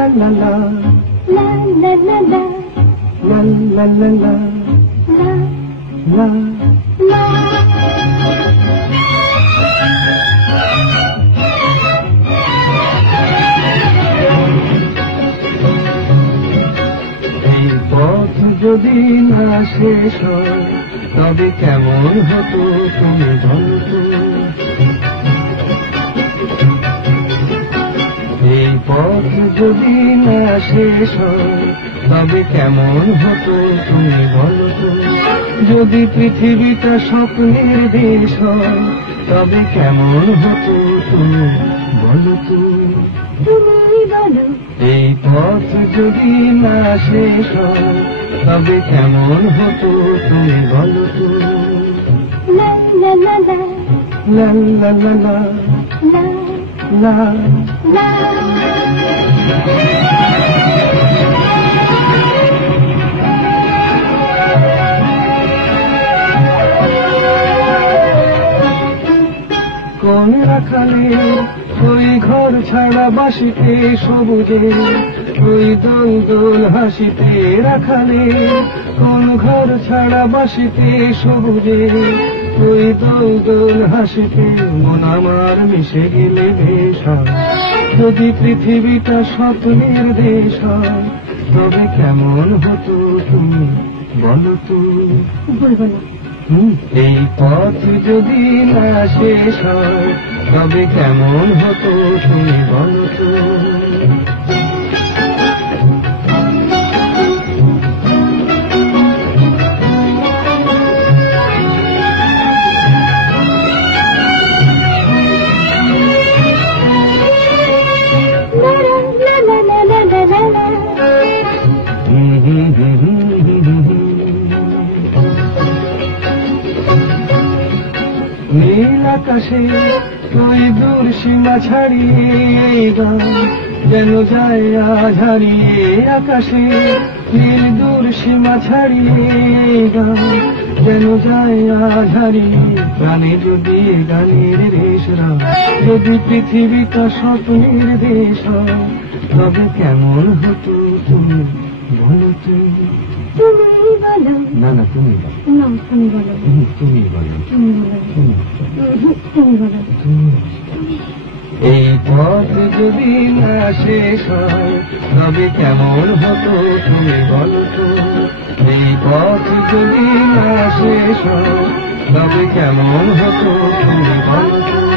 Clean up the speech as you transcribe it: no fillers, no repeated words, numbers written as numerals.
la la la la la la la la la la la la এই পথ যদি না শেষ হয় তবে কেমন হতো তুমি বলো তো এই পথ যদি না শেষ হয় তবে কেমন হতো তুমি বলো তো যদি পৃথিবীটা স্বপ্নের দেশ হয় তবে কেমন হতো তুমি বলো তো তুমি বলো এই পথ যদি না শেষ হয় তবে কেমন হতো তুমি বলো তো la la la la লা লা লা লা la লা কোন রাখালে ওই ঘর ছাড়া বাসিতে সবুজে ওই দোল দোল হাসিতে রাখালে কোন ঘর ছাড়া বাসিতে সবুজে ওই দোল দোল হাসিতে মন আমার মিশে গেলে বেশ হয় যদি পৃথিবীটা স্বপ্নের দেশ হয় তবে কেমন হতো তুমি বলো তো বলবো না এই পথ যদি না শেষ হয় তবে কেমন হতো তুমি বলো তো নীল আকাশে ওই দূর সীমা ছাড়িয়ে এই গান যেন যায় আজ হারিয়ে আকাশে নীল দূর সীমা ছাড়িয়ে এই গান যেন যায় আজ হারিয়ে গানে যদি গানের রেশরা যদি পৃথিবীটা স্বপ্নের দেশ হয় তবে কেমন হতো তুমি বলো তো তুমি বলো না না তুমি বলো না তুমি বলো তুমি বলো তুমি বলো তুমি বলো এই পথ যদি না শেষ হয় তবে কেমন হতো তুমি বলো তো এই পথ যদি না শেষ হয় তবে কেমন হতো তুমি বলো তো